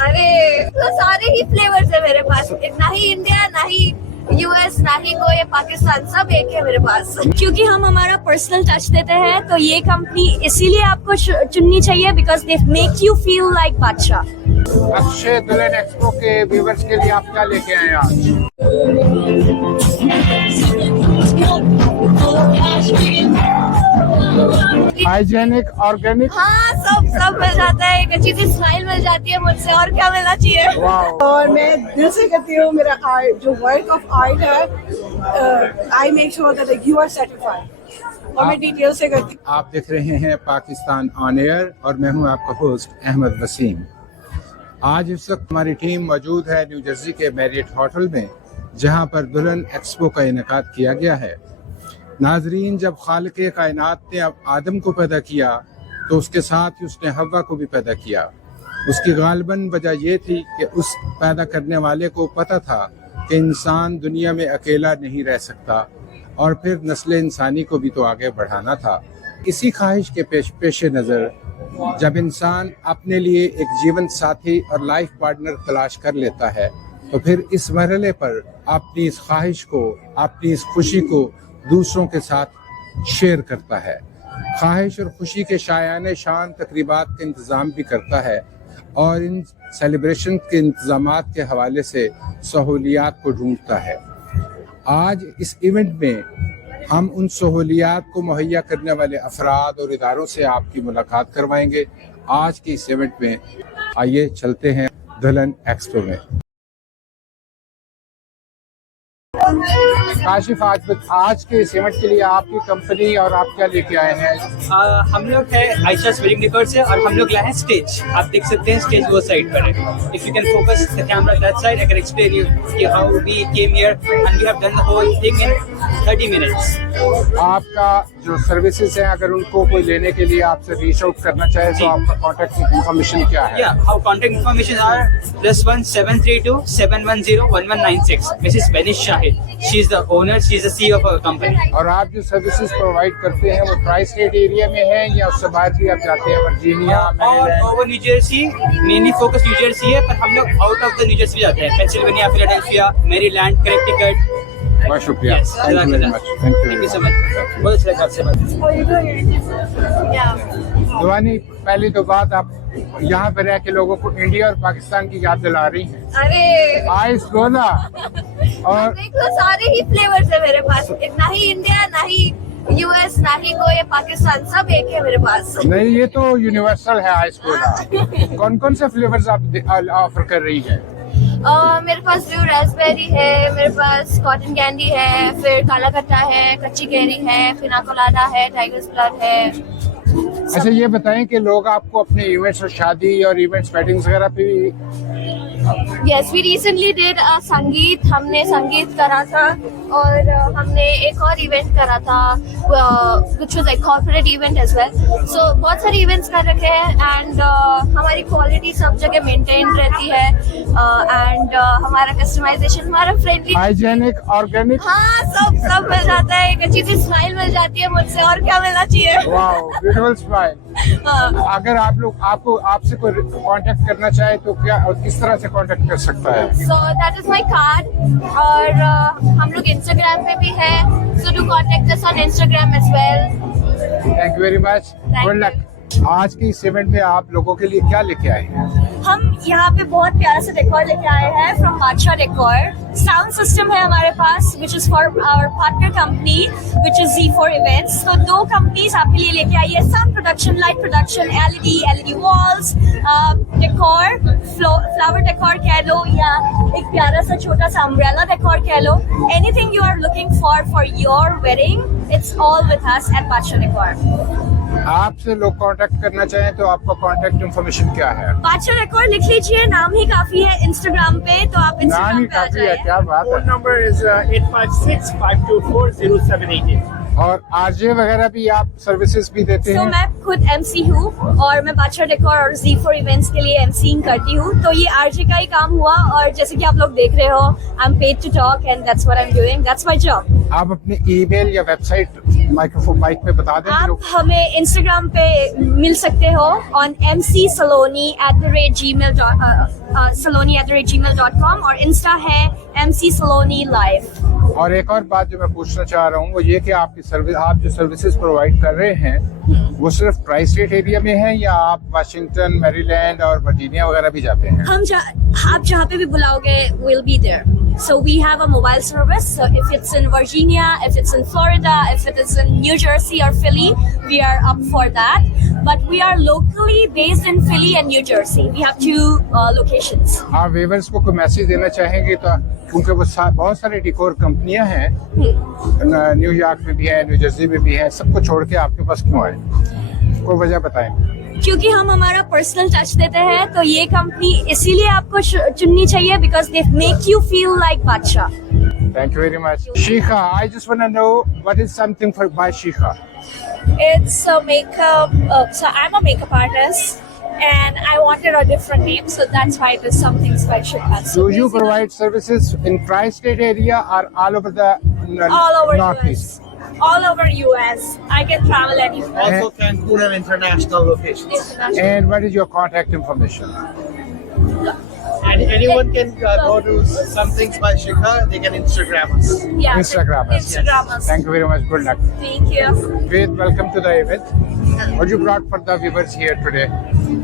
अरे तो सारे ही फ्लेवर्स है मेरे पास, ना ही इंडिया ना ही यूएस ना ही कोई पाकिस्तान, सब एक है मेरे पास। क्योंकि हम हमारा पर्सनल टच देते हैं तो ये कंपनी इसीलिए आपको चुननी चाहिए, because they make you feel like बादशाह। अक्षय दुल्हन एक्सपो के व्यूवर्स के लिए आप क्या लेके आए आज? हाइजेनिक, ऑर्गेनिक, हाँ सब मिल जाता है। एक अच्छी सी स्माइल मिल जाती है मुझसे, और क्या मिलना चाहिए। और मैं दिल से कहती हूँ, मेरा आर्ट जो वर्क ऑफ आर्ट है, I make sure that you are certified, और मैं डिटेल से करती हूँ। आप देख रहे हैं पाकिस्तान ऑन एयर और मैं हूं आपका होस्ट अहमद वसीम। आज इस वक्त हमारी टीम मौजूद है न्यू जर्सी के मैरियट होटल में, जहां पर दुल्हन एक्सपो का इनेकाद किया गया है। नाजरीन, जब खालिक कायनात ने अब आदम को पैदा किया तो उसके साथ ही उसने हव्वा को भी पैदा किया। उसकी गालिबन वजह यह थी कि उस पैदा करने वाले को पता था कि इंसान दुनिया में अकेला नहीं रह सकता, और फिर नस्ल इंसानी को भी तो आगे बढ़ाना था। इसी ख्वाहिश के पेश नज़र जब इंसान अपने लिए एक जीवन साथी और लाइफ पार्टनर तलाश कर लेता है, तो फिर इस मरहले पर अपनी इस ख्वाहिश को, अपनी इस खुशी को दूसरों के साथ शेयर करता है। ख्वाहिश और खुशी के शायाने शान तकरीबात का इंतज़ाम भी करता है, और इन सेलिब्रेशन के इंतज़ामात के हवाले से सहूलियात को ढूंढता है। आज इस इवेंट में हम उन सहूलियात को मुहैया करने वाले अफराद और इदारों से आपकी मुलाकात करवाएंगे। आज के इस इवेंट में आइए चलते हैं दुल्हन एक्सपो में। काशिफ, आज के इस इवेंट के लिए आपकी कंपनी और आप क्या लेके आए हैं? हम लोग है आयशास वेडिंग डेकोर से, और हम लोग लाए हैं स्टेज। आप देख सकते हैं स्टेज वो साइड पर है। If you can focus the camera that side, I can explain you how we came here and we have done the whole thing in 30 minutes. आपका जो सर्विसेज हैं, अगर उनको कोई लेने के लिए आपसे रीच आउट करना चाहे तो आपका कॉन्टैक्ट इन्फॉर्मेशन क्या है? Our contact information are +1 732 710 1196. Mrs. Benish Shahid. She is the owner. She is the CEO of our company. और आप जो सर्विसेज प्रोवाइड करते हैं वो ट्राई स्टेट एरिया में है या उससे बाहर भी आप जाते हैं? Virginia, All over New Jersey, mainly focus New Jersey है, पर हम लोग out of the New Jersey जाते हैं। Pennsylvania, Philadelphia, Maryland, Connecticut. बहुत शुक्रिया। Yes, thank you very much. Thank you so much. बहुत अच्छा लगा आपसे बात करके। दुआनी, पहली तो बात, आप यहाँ पे रह के लोगों को इंडिया और पाकिस्तान की याद दिला रही हैं। अरे आइस गोला और देख लो, सारे ही फ्लेवर्स है मेरे पास, ना ही इंडिया ना ही यूएस ना ही कोई पाकिस्तान, सब एक है मेरे पास। नहीं, ये तो यूनिवर्सल है आइस गोला। कौन कौन से फ्लेवर्स आप ऑफर कर रही हैं? मेरे पास ब्लू रास्पबेरी है, मेरे पास कॉटन कैंडी है, फिर काला खट्टा है, कच्ची कैरी है, पिना कोलाडा है, टाइगर्स ब्लड है। अच्छा, ये बताएं कि लोग आपको अपने इवेंट्स और शादी और इवेंट्स वेडिंग्स वगैरह पे भी? यस, वी रिसेंटली डिड संगीत, हमने संगीत करा था, और हमने एक और इवेंट करा था which was like corporate event as well. So बहुत सारे इवेंट्स कर रखे हैं, एंड हमारी क्वालिटी सब जगह मेंटेन रहती है, एंड हमारा कस्टमाइजेशन, हमारा फ्रेंडली, हाइजेनिक, ऑर्गेनिक, हाँ सब मिल जाता है। एक अच्छी सी स्माइल मिल जाती है मुझसे, और क्या मिलना चाहिए। Wow, beautiful smile. अगर आपसे कोई कांटेक्ट करना चाहे तो क्या और किस तरह से कांटेक्ट कर सकता है? So that is my card, और हम लोग इंस्टाग्राम पे भी है, so do contact us on Instagram as well. Thank you very much, good luck. आज के इस इवेंट में आप लोगों के लिए क्या लेके आए हैं? हम यहाँ पे बहुत प्यारा सा डेकोर लेके आए हैं फ्रॉम बादशाह डेकोर। साउंड सिस्टम है हमारे पास, which is for our partner company which is Z4 events. तो 2 कंपनीज आपके लिए लेके आई है, sound production, light production, LED walls, decor, flower decor कह लो, या एक प्यारा सा छोटा सा अम्ब्रेला डेकोर कह लो। Anything you are looking for your wedding, it's all with us at Badshah decor. आपसे लोग कांटेक्ट करना चाहें तो आपका कांटेक्ट इन्फॉर्मेशन क्या है? बादशाह डेकोर लिख लीजिए, नाम ही काफी है इंस्टाग्राम पे, तो आप नाम इंस्टाग्राम ही पे आ काफी है, जाइए। क्या बात है। Phone number is 856-524-0788. और आरजे वगैरह भी आप सर्विसेज भी देते तो हैं? मैं खुद MC हूँ और मैं बादशाह डेकोर और Z4 इवेंट्स के लिए एमसीइंग करती हूँ। तो ये आरजे का ही काम हुआ और जैसे कि आप लोग देख रहे हो, I am paid to talk and that's what I am doing, that's my job. आप अपने ईमेल या वेबसाइट माइक पे बता दें आप लोग। हमें इंस्टाग्राम पे मिल सकते हो ऑन mcsaloni@gmail.com और इंस्टा है MC Saloni Live। और एक और बात जो मैं पूछना चाह रहा हूँ वो ये कि आपकी सर्विस, आप जो सर्विसेज प्रोवाइड कर रहे हैं वो सिर्फ ट्राई स्टेट एरिया में है या आप वाशिंगटन, मैरीलैंड और वर्जीनिया वगैरह भी जाते हैं? आप जहाँ पे भी बुलाओगे, we'll be there. So we have a mobile service. So if it's in Virginia, if it's in Florida, if it is in New Jersey or Philly, we are up for that. But we are locally based in Philly and New Jersey. We have two locations. आप वेवर्स को कोई मैसेज देना चाहेंगे तो, क्योंकि वो बहुत सारे डिकोर कंपनियां हैं, न्यूयॉर्क में भी है, न्यू जर्सी में भी है, सबको छोड़ के आपके पास क्यों आए? कोई वजह बताएं। क्योंकि हम हमारा पर्सनल टच देते हैं, तो ये कंपनी इसीलिए आपको चुननी चाहिए because they make you feel like बादशाह। Thank you very much. Shikha, I just want to know what is something by Shikha? It's a makeup. So I'm a makeup artist, and I wanted a different name, so that's why it is something special. Do you provide services in tri-state area or all over the all over northeast? US? All over US. I can travel anywhere. Also Cancun and international locations. International. And what is your contact information? And anyone can go to Some Things by Shikha. They can Instagram us. Yeah. Instagram us. Instagram us. Thank you very much. Good luck. Thank you. Faith, welcome to the event. What you brought for the viewers here today?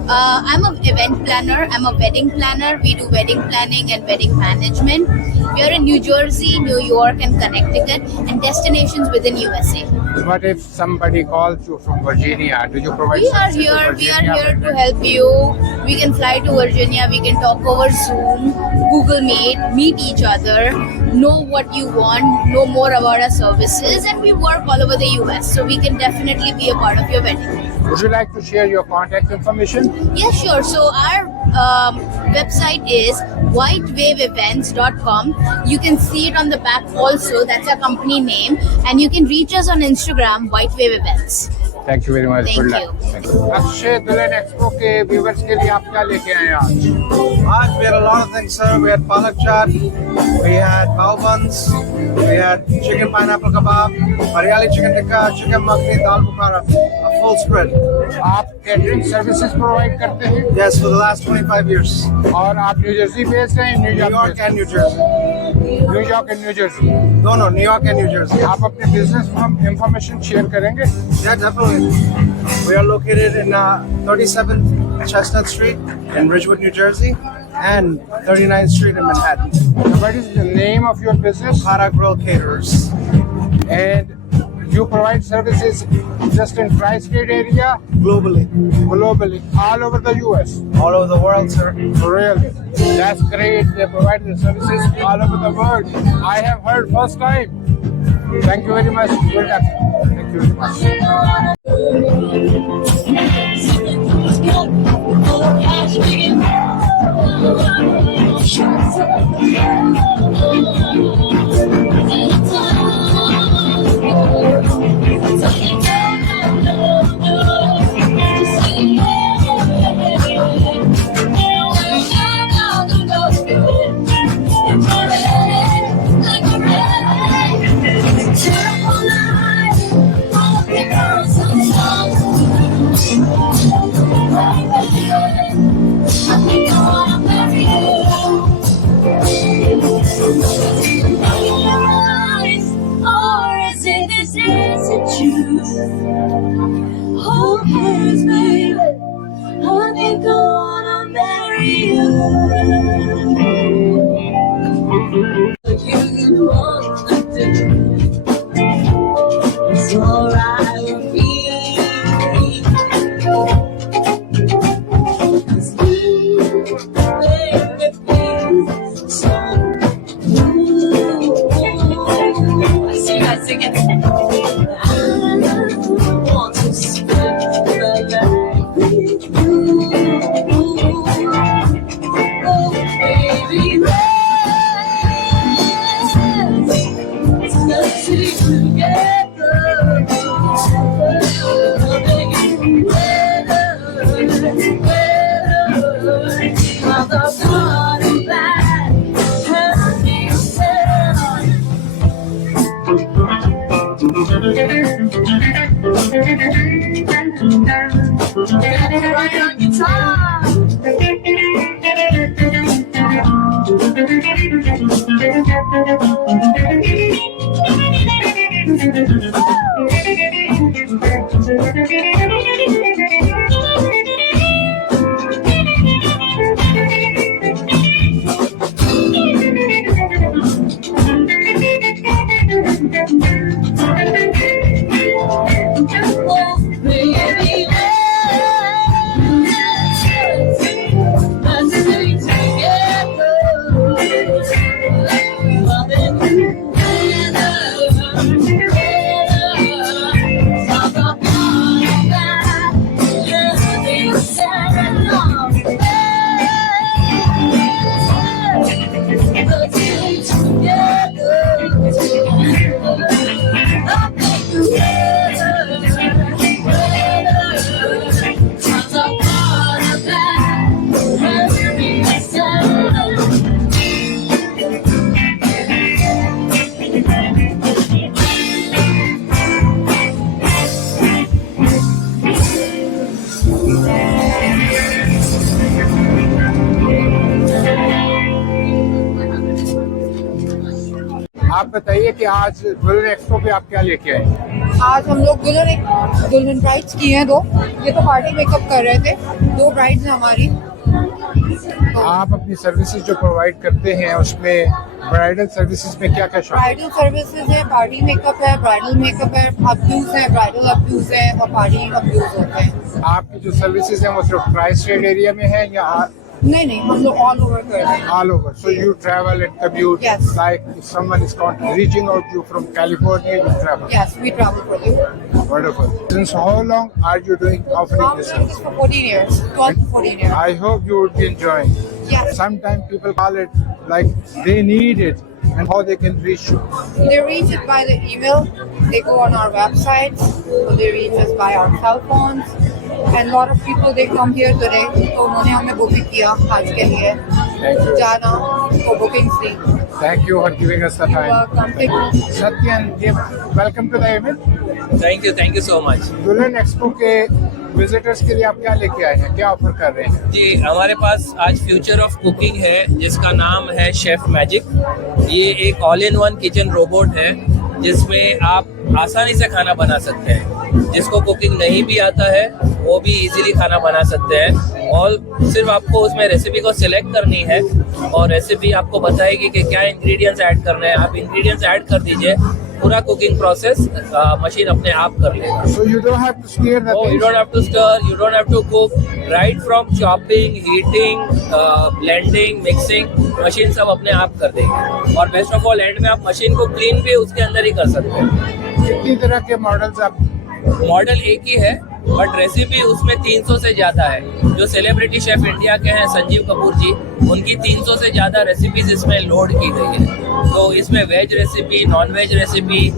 I'm an event planner. I'm a wedding planner. We do wedding planning and wedding management. We are in New Jersey, New York, and Connecticut, and destinations within USA. What if somebody calls you from Virginia? Do you provide We are services to here. We are Virginia? here to help you. We can fly to Virginia. We can talk over Zoom, Google meet each other, know what you want, know more about our services, and we work all over the US. So we can definitely be a part of your wedding. Would you like to share your contact information? Yeah, sure. So our website is whitewaveevents.com. You can see it on the back also. That's our company name. And you can reach us on Instagram, Whitewave Events. Thank you very much. Thank Good you. luck. Thank you. Akshay दुल्हन एक्सपो के व्यूअर्स के लिए आप क्या लेके आए हैं आज? We had a lot of things, sir. We had palak chaat, we had pav buns, we had chicken pineapple kebab, haryali chicken tikka, chicken makhni, dal bukhara, a full spread. आप कैटरिंग सर्विसेज प्रोवाइड करते हैं Yes, for the last 25 years. और आप new Jersey based हैं? New York and New Jersey. New York and new Jersey. No, New York and New Jersey. आप अपने business information share करेंगे? Yeah, definitely. We are located in 37 Chestnut Street in Ridgewood, New Jersey, and 39th Street in Manhattan. So what is the name of your business? Hara Grill Caterers. And you provide services just in tri-state area, Globally. globally, all over the US? All over the world, sir. Really? That's great. They provide the services all over the world. I have heard first time. Thank you very much. Good luck. Thank you very much. Or is it this isn't truth? Hold hands, baby. I think I wanna marry you. You want to do. It's alright with me. 'Cause you make me feel so I sing it. I want to spend the night with you. Oh, baby, let's stay together. Right on guitar. Oh, baby, let's stay together. Loving together. Talk about that. Everything said and done. Let's stay together. Nothing together. Talk about that. Everything said. आप बताइए कि आज दुल्हन एक्सपो पे आप क्या लेके आए? आज हम लोग दुल्हन ब्राइड्स की हैं दो। ये तो पार्टी मेकअप कर रहे थे। दो ब्राइड्स हैं हमारी। आप अपनी सर्विसेज जो प्रोवाइड करते हैं उसमें ब्राइडल सर्विसेज में क्या क्या शामिल है? ब्राइडल सर्विसेज है, पार्टी मेकअप है, ब्राइडल मेकअप है, अपड्यूज है, ब्राइडल अपड्यूज है और पार्टी अपड्यूज होते हैं। आपकी जो सर्विसेज हैं वो सिर्फ ट्राई स्टेट एरिया में है या नहीं, हम लोग ऑल ओवर कर रहे हैं। all over? So you travel and commute. Yes. Like if someone is reaching out to you from California, you travel. Yes, we travel for you. Wonderful. Since how long are you offering this service? For 14 years, 12 to 14 years. I hope you would be enjoying. Yes. Sometimes people call it like they need it and how they can reach you. They reach it by the email. They go on our website. So they reach us by our cell phones. And a lot of people they come here today. तो उन्होंने हमें बुकिंग किया आज के लिए Thank you. जाना तो बुकिंग थी। Thank you for giving us the time. Welcome. Satyan, welcome to the event. Thank you so much. दुल्हन एक्सपो के विजिटर्स के लिए आप क्या लेके आए हैं, क्या ऑफर कर रहे हैं? जी, हमारे पास आज फ्यूचर ऑफ कुकिंग है जिसका नाम है शेफ मैजिक। ये एक all in one kitchen robot है जिसमें आप आसानी से खाना बना सकते हैं। जिसको कुकिंग नहीं भी आता है वो भी इजीली खाना बना सकते हैं और सिर्फ आपको उसमें रेसिपी को सिलेक्ट करनी है और रेसिपी आपको बताएगी कि क्या इंग्रेडिएंट्स ऐड करने हैं। आप इंग्रेडिएंट्स ऐड कर दीजिए, पूरा कुकिंग प्रोसेस मशीन अपने आप कर लेगा। So you don't have to stir the Oh, you don't have to stir, you don't have to cook. Right from chopping, heating, blending, mixing, machine सब अपने आप कर देगी। और बेस्ट ऑफ ऑल एंड में आप मशीन को क्लीन भी उसके अंदर ही कर सकते हैं। कितनी तरह के मॉडल्स आप? मॉडल एक ही है बट रेसिपी उसमें 300 से ज्यादा है। जो सेलिब्रिटी शेफ इंडिया के हैं संजीव कपूर जी, उनकी 300 से ज्यादा रेसिपीज इसमें लोड की गई है। तो इसमें veg recipe, non veg recipe,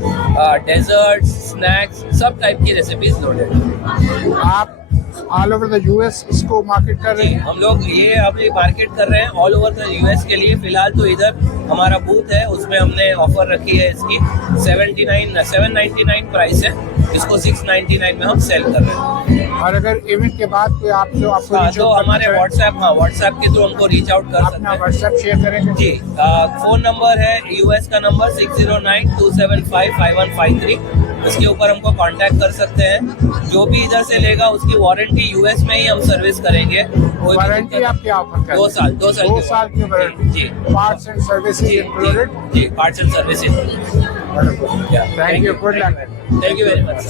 dessert, snacks, सब टाइप की रेसिपीज लोडेड है। आप ऑल ओवर द यूएस इसको मार्केट कर रहे हैं? हम लोग ये अभी मार्केट कर रहे हैं ऑल ओवर द यूएस के लिए। फिलहाल तो इधर हमारा बूथ है, उसमें हमने ऑफर रखी है इसकी 799 प्राइस है, इसको 699 में हम सेल कर रहे हैं। और अगर इवेंट के बाद कोई आपको तो हमारे व्हाट्सएप के थ्रू हमको रीच आउट कर सकते अपना हैं। व्हाट्सएप शेयर करेंगे? जी, फोन नंबर है यूएस का नंबर 6092755153। उसके ऊपर हमको कांटेक्ट कर सकते हैं। जो भी इधर से लेगा उसकी वारंटी यूएस में ही हम सर्विस करेंगे। वारंटी आप क्या ऑफर कर? 2 साल 2 साल की वारंटी। जी, पार्ट्स एंड सर्विसेज इंक्लूडेड? जी, parts and services. Thank you, good luck. Thank you very much.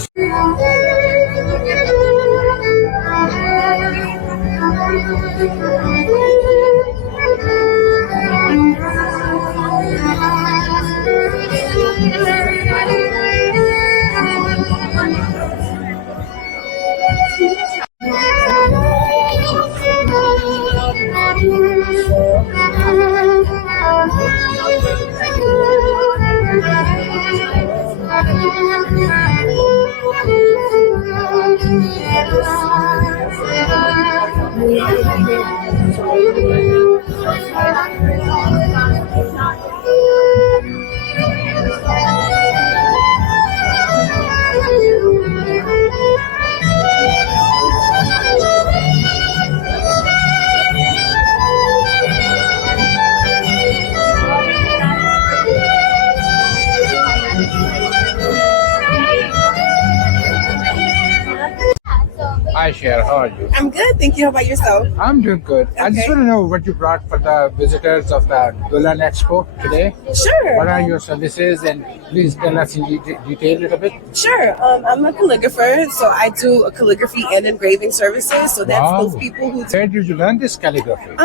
Hi, Cher. How are you? I'm good, thank you. How about yourself? I'm doing good. I just Okay. want to know what you brought for the visitors of the Dulan Expo today. Sure. What are your services? And please tell us in detail a little bit. Sure. I'm a calligrapher, so I do a calligraphy and engraving services. So that's Wow. those people who. Where did you learn this calligraphy?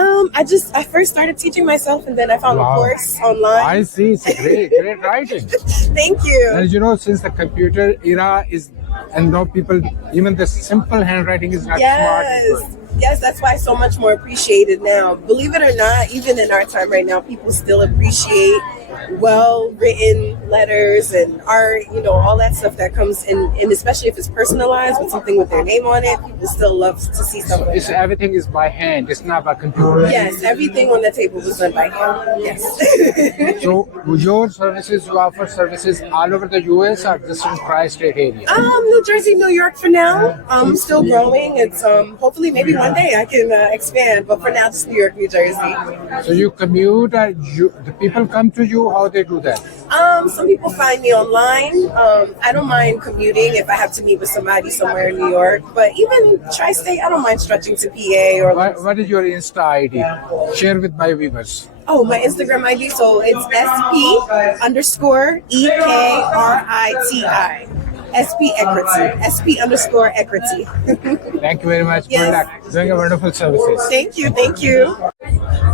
I first started teaching myself, and then I found Wow. a course online. I see. It's a great writing. Thank you. And you know, since the computer era is, and now people, even the simple handwriting is not smart and Yes. good. Yes, that's why it's so much more appreciated now. Believe it or not, even in our time right now, people still appreciate well-written letters and art, all that stuff that comes in, and especially if it's personalized with something with their name on it, people still love to see something like It's, that. everything is by hand. It's not by computer. Yes, everything on the table was done by hand. Yes. So your services, you offer services all over the US or just in tri-state area? New Jersey, New York for now. Still growing. It's hopefully maybe one day I can expand, but for now just New York, New Jersey. So you commute, or the people come to you? How they do that? Some people find me online. I don't mind commuting if I have to meet with somebody somewhere in New York, but even tri-state, I don't mind stretching to PA or. What is your Insta ID? Share with my viewers. Oh, my Instagram ID. So it's SP_EKRITI. SP Equity. SP_Equity. Thank you very much. Yes. Good luck. Doing a wonderful services. Thank you. Thank you.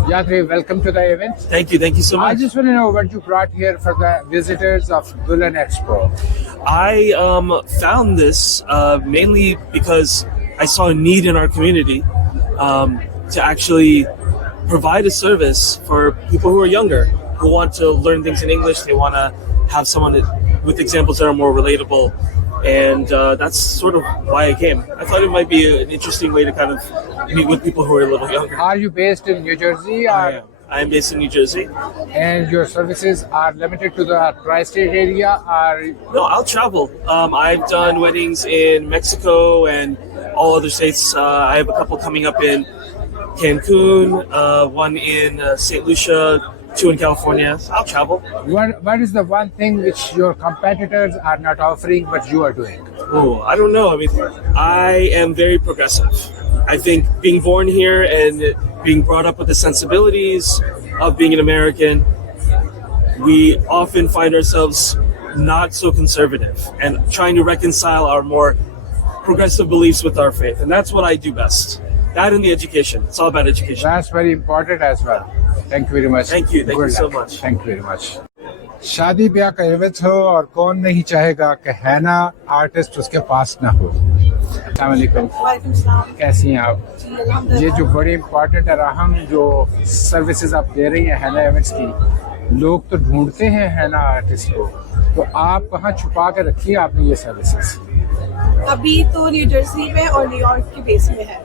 Yatri, welcome to the event. Thank you so I much. just want to know what you brought here for the visitors of Dulan Expo. I found this mainly because I saw a need in our community to actually provide a service for people who are younger, who want to learn things in English. They want to have someone with examples that are more relatable. And that's sort of why I came. I thought it might be an interesting way to kind of meet with people who are a little younger. Are you based in New Jersey? Or, I am based in New Jersey. and your services are limited to the tri-state area? Or No, I'll travel. I've done weddings in Mexico and all other states. I have a couple coming up in Cancun, one in St. Lucia, 2 in California. I'll travel. what is the one thing which your competitors are not offering but you are doing? Oh, I don't know. I mean, I am very progressive. I think being born here and being brought up with the sensibilities of being an American, we often find ourselves not so conservative and trying to reconcile our more progressive beliefs with our faith. And that's what I do best. That and the education. It's all about education. That's very important as well. Thank you very much. Thank you. Thank you Good so luck. much. Thank you very much. शादी ब्याह का इवेंट हो और कौन नहीं चाहेगा कि हैना आर्टिस्ट उसके पास ना हो। अस्सलाम वालेकुम। कैसी हैं आप? ये जो बड़ी इम्पोर्टेंट और अहम जो सर्विसेज आप दे रही हैं हैना इवेंट्स की, लोग तो ढूंढते हैं हैना आर्टिस्ट को, तो आप कहाँ छुपा के रखी है आपने ये सर्विसेज? अभी तो न्यू जर्सी में और न्यूयॉर्क की बेस में है।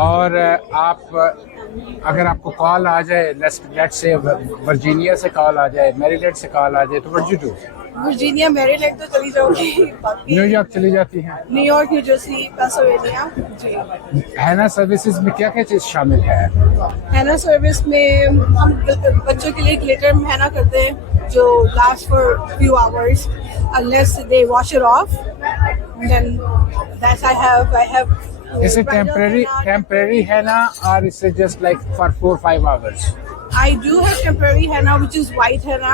और आप अगर आपको कॉल आ जाए, लेट्स से वर्जीनिया से कॉल आ जाए, मैरीलैंड से कॉल आ जाए, तो what you do? Virginia, Maryland तो चली जाऊंगी, बाकी न्यूयॉर्क चली जाती हैं। New York, New Jersey, Pennsylvania. जी। हैना सर्विसेज में क्या क्या चीज शामिल है? हैना सर्विस में हम बच्चों के लिए ग्लिटर हैना करते हैं जो last for few hours unless they wash it off. Then that I have Is it temporary henna or is it just like for 4-5 hours? I do have temporary henna, which is white henna,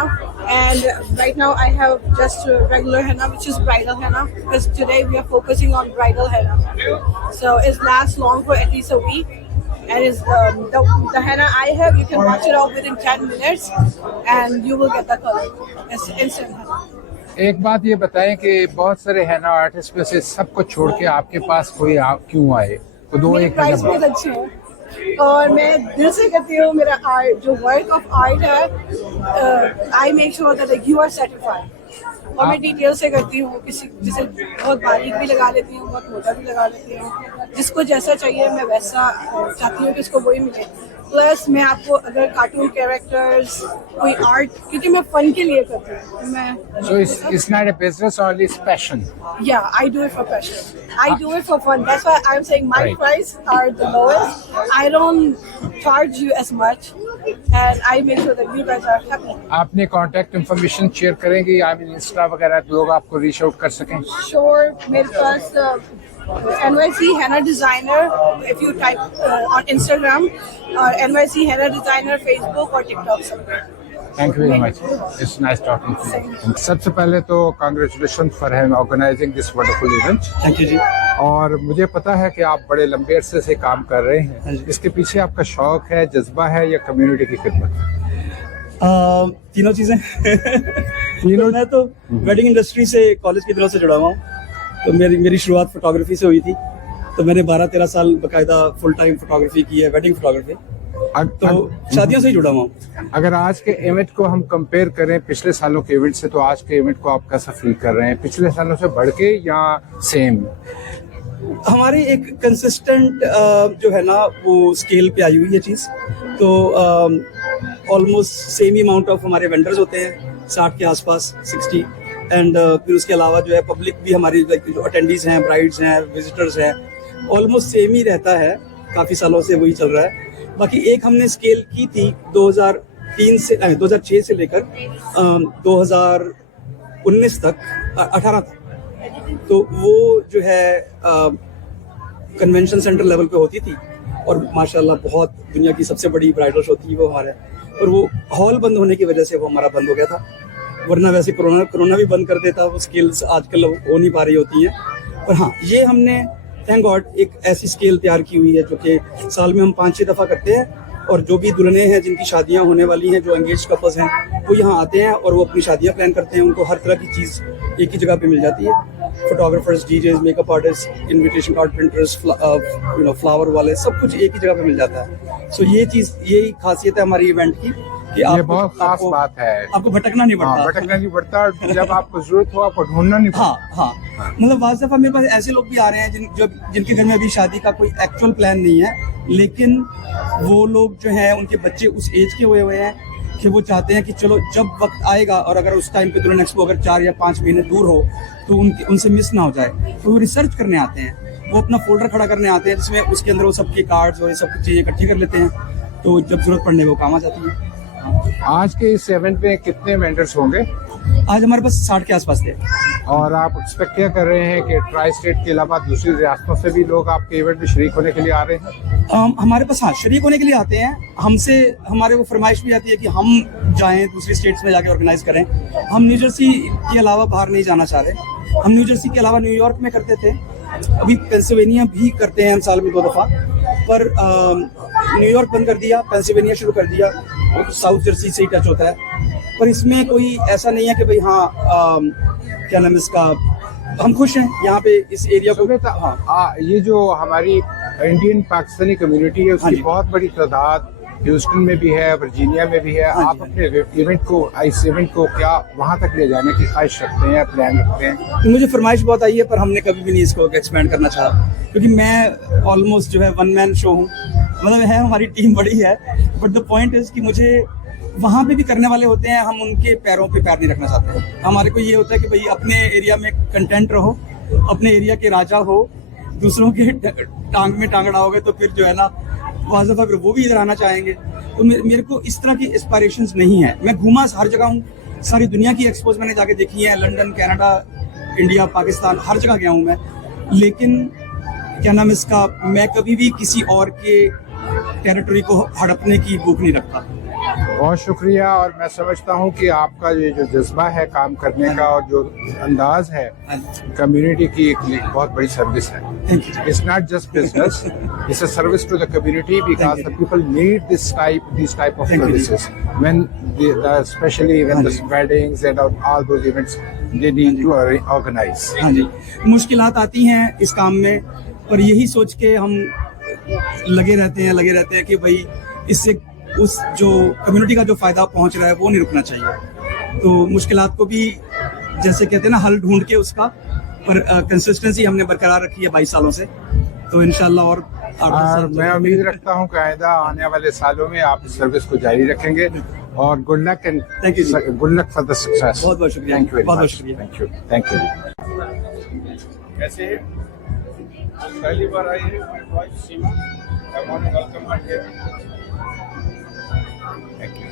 and right now I have just regular henna, which is bridal henna, because today we are focusing on bridal henna. So it lasts long for at least a week, and is the henna I have, you can wash it off within 10 minutes, and you will get the color. It's instant henna. एक बात ये बताएं कि बहुत सारे हैना आर्टिस्ट में से सबको छोड़ के आपके पास कोई क्यों आए? तो दो मेरी एक प्राइस बहुत अच्छी है और मैं दिल से कहती हूँ मेरा आर्ट जो वर्क ऑफ आर्ट है, I make sure that you are certified. और मैं डिटेल से करती हूँ, किसी जैसे बहुत बारीक भी लगा लेती हूँ, बहुत मोटा भी लगा लेती हूँ, जिसको जैसा चाहिए मैं वैसा चाहती हूँ कि उसको वही मिले। प्लस मैं आपको अगर कार्टून कैरेक्टर्स कोई आर्ट, क्योंकि मैं फन के लिए करती हूँ मैं। So it's not a business, only it's passion. Yeah, I do it for passion. I do it for fun. That's why I'm saying my Right. prices are the lowest. I don't charge you as much. and I make sure that you guys are happy. आपने contact information share करेंगे, I mean Insta वगैरह, लोग आपको reach out कर सकें? Sure, मेरे पास NYC Henna Designer if you type on Instagram, or NYC Henna Designer Facebook or TikTok somewhere. Thank you very much, it's nice talking to you. सबसे पहले तो congratulation for organising this wonderful event. Thank you जी। और मुझे पता है कि आप बड़े लंबे अरसे से काम कर रहे हैं, इसके पीछे आपका शौक है, जज्बा है या कम्युनिटी की खिदमत? तीनों चीजें। तीनों। मैं तो वेडिंग इंडस्ट्री से कॉलेज की तरफ से जुड़ा हुआ हूँ, तो मेरी शुरुआत फोटोग्राफी से हुई थी, तो मैंने 12-13 साल बकायदा फुल टाइम फोटोग्राफी की है, वेडिंग फोटोग्राफी, तो शादियों से ही जुड़ा हुआ हूँ। अगर आज के इवेंट को हम कंपेयर करें पिछले सालों के इवेंट से, तो आज के इवेंट को आप कैसा फील कर रहे हैं? पिछले सालों से बढ़ के या सेम? हमारी एक कंसिस्टेंट जो है ना वो स्केल पे आई हुई है चीज़, तो almost same he amount of हमारे वेंडर्स होते हैं, 60 के आसपास, 60, एंड फिर उसके अलावा जो है पब्लिक भी हमारी जो अटेंडीज हैं, ब्राइड्स हैं, विजिटर्स हैं, ऑलमोस्ट सेम ही रहता है, काफ़ी सालों से वही चल रहा है। बाकी एक हमने स्केल की थी 2006 से लेकर 2019 तक, 18 तक, तो वो जो है कन्वेंशन सेंटर लेवल पे होती थी, और माशाल्लाह बहुत दुनिया की सबसे बड़ी ब्राइडल शो थी वो हमारे, और वो हॉल बंद होने की वजह से वो हमारा बंद हो गया था, वरना वैसे कोरोना भी बंद कर देता। वो स्केल्स आजकल हो नहीं पा रही होती हैं, पर हाँ ये हमने थैंक गॉड एक ऐसी स्केल तैयार की हुई है जो कि साल में हम 5-6 दफ़ा करते हैं, और जो भी दुल्हने हैं जिनकी शादियां होने वाली हैं, जो एंगेज कपल्स हैं, वो यहाँ आते हैं और वो अपनी शादियां प्लान करते हैं। उनको हर तरह की चीज़ एक ही जगह पे मिल जाती है, फोटोग्राफर्स, डीजेज, makeup artist, invitation card printers, flower वाले, सब कुछ एक ही जगह पे मिल जाता है। सो ये चीज़, यही खासियत है हमारी इवेंट की कि ये बहुत खास बात है, आपको भटकना नहीं पड़ता। भटकना नहीं पड़ता, और जब आपको जरूरत हो आपको ढूंढना नहीं पड़ता। हाँ, मतलब वाज़ दफ़ा मेरे पास ऐसे लोग भी आ रहे हैं जिनके घर में अभी शादी का कोई एक्चुअल प्लान नहीं है, लेकिन वो लोग जो हैं उनके बच्चे उस एज के हुए हैं कि वो चाहते हैं कि चलो जब वक्त आएगा, और अगर उस टाइम पे दुल्हन एक्सपो अगर 4 या 5 महीने दूर हो तो उनसे मिस ना हो जाए, तो वो रिसर्च करने आते हैं, वो अपना फोल्डर खड़ा करने आते हैं जिसमें उसके अंदर वो सबके कार्ड्स और ये सब चीज़ें इकट्ठी कर लेते हैं, तो जब जरूरत पड़ने वो काम आ जाती है। आज के इस इवेंट में कितने वेंडर्स होंगे? आज हमारे पास 60 के आसपास थे। और आप एक्सपेक्ट क्या कर रहे हैं कि ट्राई स्टेट के अलावा दूसरी रियासतों से भी लोग आपके इवेंट में शरीक होने के लिए आ रहे हैं? हमारे पास हाँ शरीक होने के लिए आते हैं, हमसे हमारे वो फरमाइश भी आती है कि हम जाएं दूसरी स्टेट्स में जाके ऑर्गेनाइज करें। हम न्यू जर्सी के अलावा बाहर नहीं जाना चाह रहे, हम न्यू जर्सी के अलावा न्यूयॉर्क में करते थे, अभी पेंसिल्वेनिया भी करते हैं हम साल में 2 दफ़ा, पर न्यूयॉर्क बंद कर दिया, पेंसिल्वेनिया शुरू कर दिया, साउथ जर्सी से ही टच होता है, पर इसमें कोई ऐसा नहीं है कि भाई हाँ क्या नाम इसका, हम खुश हैं यहाँ पे इस एरिया को। हाँ, ये जो हमारी इंडियन पाकिस्तानी कम्युनिटी है उसकी बहुत बड़ी तादाद ह्यूस्टन में भी है, वर्जीनिया में भी है। आप अपने इवेंट को, इस इवेंट को क्या वहाँ तक ले जाने की ख्वाहिश रखते हैं, प्लान रखते हैं? मुझे फरमाइश बहुत आई है, पर हमने कभी भी नहीं इसको एक्सपेंड करना चाहा, क्योंकि मैं ऑलमोस्ट जो है 1 मैन शो हूँ, मतलब है हमारी टीम बड़ी है, बट द पॉइंट इज कि मुझे वहाँ पे भी करने वाले होते हैं, हम उनके पैरों पे पैर नहीं रखना चाहते हैं। हमारे को ये होता है कि भाई अपने एरिया में कंटेंट रहो, अपने एरिया के राजा हो, दूसरों के टांग में टांग अड़ाओगे तो फिर जो है ना वाज़ दफ़ा फिर वो भी इधर आना चाहेंगे। तो मेरे को इस तरह की एस्पायरेशंस नहीं है। मैं घूमा हर जगह हूँ, सारी दुनिया की एक्सपोज मैंने जाके देखी है, लंदन, कनाडा, इंडिया, पाकिस्तान, हर जगह गया हूँ मैं, लेकिन क्या नाम इसका, मैं कभी भी किसी और के टेरिटरी को हड़पने की भूख नहीं रखता। बहुत शुक्रिया, और मैं समझता हूँ कि आपका ये जो जज्बा है काम करने का और जो अंदाज है कम्युनिटी की, एक बहुत बड़ी सर्विस है। It's not just business, it's a service to the community because the people need these type of services when especially when the weddings and all those events they need to organize. हाँ जी, मुश्किलात आती हैं इस काम में, पर यही सोच के हम लगे रहते हैं कि भाई इससे उस जो कम्युनिटी का जो फायदा पहुंच रहा है वो नहीं रुकना चाहिए। तो मुश्किलात को भी जैसे कहते हैं ना हल ढूंढ के उसका, पर कंसिस्टेंसी हमने बरकरार रखी है 22 सालों से, तो इंशाल्लाह और मैं उम्मीद रखता हूँ कि आइंदा आने वाले सालों में आप इस सर्विस को जारी रखेंगे, और good luck and good luck for the success. बहुत बहुत शुक्रिया, थैंक यू, बहुत शुक्रिया, थैंक यू। कैसे पहली बार आई है सीमा, welcome. Thank you.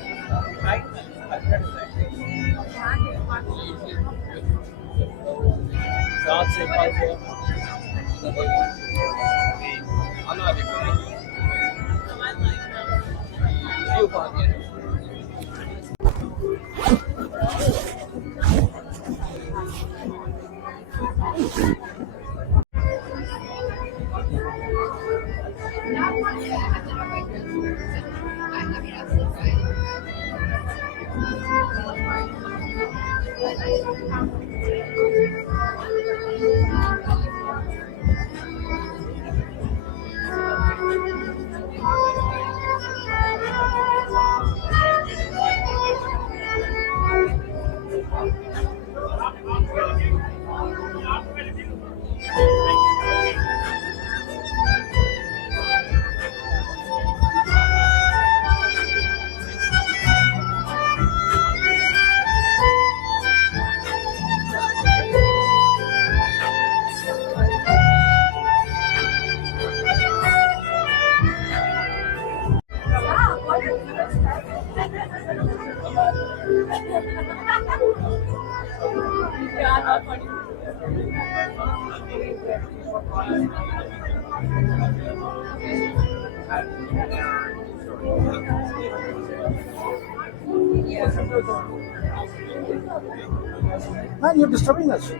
Man, you're disturbing us.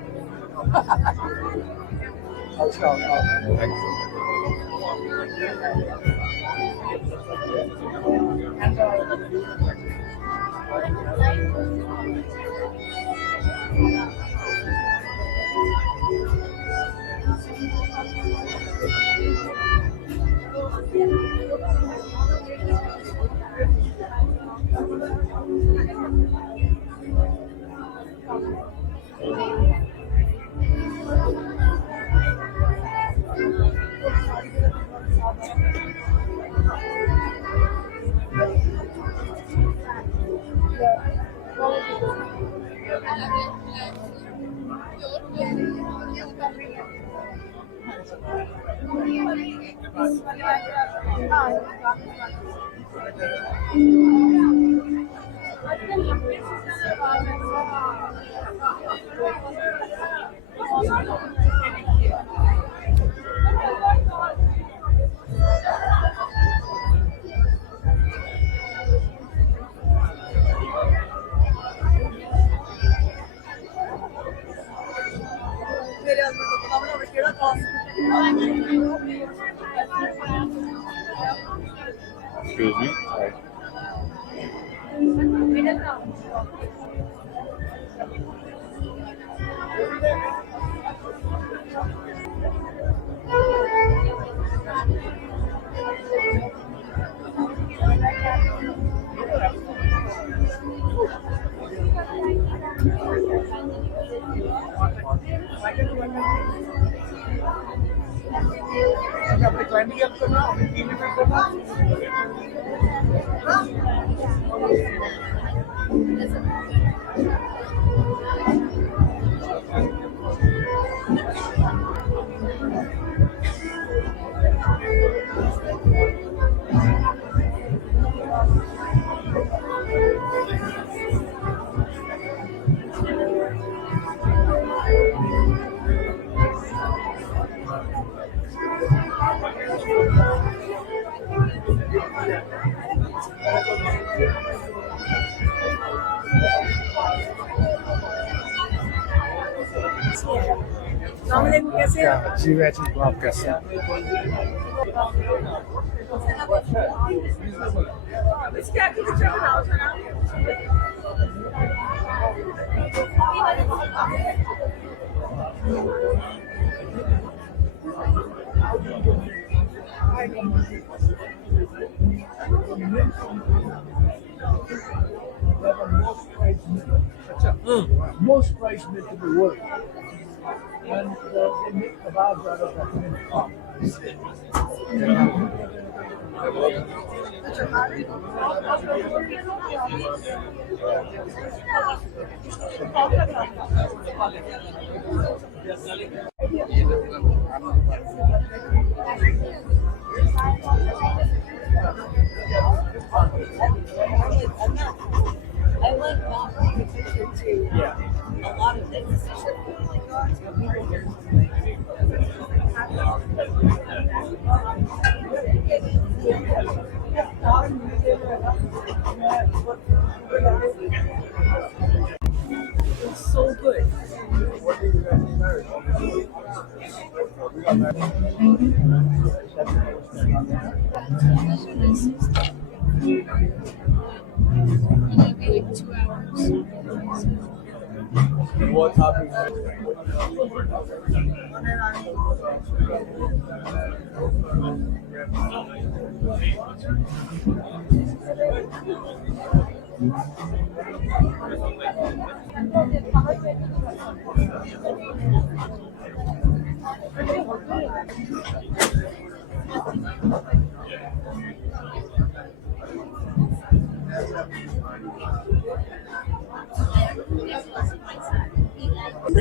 I'll stop. Excuse me. Sorry. अपने क्लाइंट की हेल्प करना, अपनी टीम की हेल्प करना। कैसे हैं? जी वैसे आप कैसे हैं? इसके आगे कुछ बनाओ सना। Most prized meat in the world. And they make kebabs out of that. a lot of things. It's so good. Maybe like 2 hours. What topic?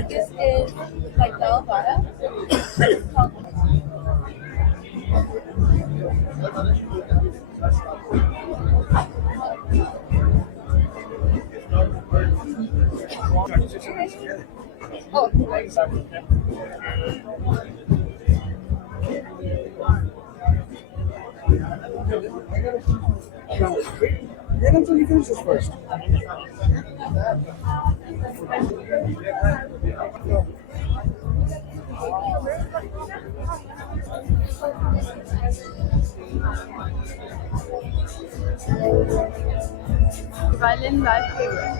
This is like dal bada. Wait until you finish this first. Violin live favorite.